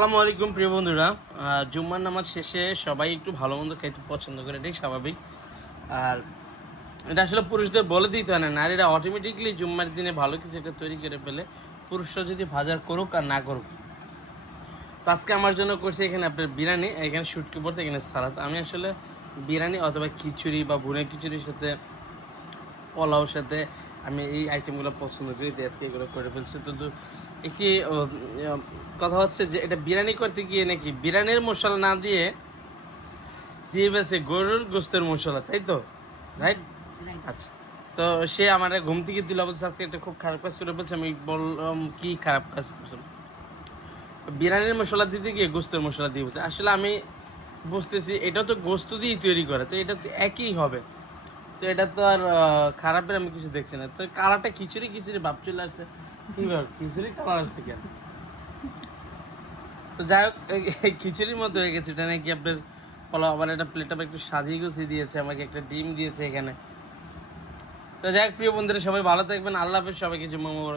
আসসালামু আলাইকুম প্রিয় বন্ধুরা। জুম্মার নামাজ শেষে সবাই একটু ভালো মন্দ খাইতে পছন্দ করে, এটাই স্বাভাবিক। আর এটা আসলে পুরুষদের বলে দিতে হয় না, নারীরা অটোমেটিকলি জুম্মার দিনে ভালো কিছু একটা তৈরি করে ফেলে, পুরুষরা যদি বাজার করুক আর না করুক। তো আজকে আমার জন্য করছি এখানে আপনার বিরিয়ানি, এখানে শুটকি পড়তে, এখানে সালাদ। আমি আসলে বিরিয়ানি অথবা খিচুড়ি বা ভুনের খিচুড়ির সাথে পোলাওর সাথে আমি এই আইটেমগুলো পছন্দ করি, তো আজকে এগুলো করে ফেলছি। তো একটি কথা হচ্ছে যে এটা বিরিয়ানি করতে গিয়ে নাকি বিরিয়ানির মশলা না দিয়ে দিয়ে ফেলছে গরুর গোস্তের মশলা, তাই তো? রাইট? আচ্ছা। তো সে আমার ঘুম থেকে তুলে বলছে আজকে একটা খুব খারাপ কাজ করে বলছে। আমি বললাম কি খারাপ কাজ করছিলাম? বিরিয়ানির মশলা দিতে গিয়ে গোস্তের মশলা দিয়ে বলছে। আসলে আমি বুঝতেছি এটা তো গোস্ত দিয়েই তৈরি করে, তো এটা তো একই হবে। তো এটা তো আর খারাপের আমি কিছু দেখছি না। তো কালারটা খিচুড়ি খিচুড়ি ভাব চলে আসছে, কি ভাব খিচুড়ি কালার আসছে কেন? তো যাই হোক, খিচুড়ির মতো হয়ে গেছে এটা নাকি আপনার পোলাও। আবার একটা প্লেট আবার একটু সাজিয়ে গুছিয়ে দিয়েছে, আমাকে একটা ডিম দিয়েছে এখানে। তো যাই হোক প্রিয় বন্ধুরা, সবাই ভালো থাকবেন, আল্লাহ হাফেজ, সবাইকে জুম্মা মোবারক।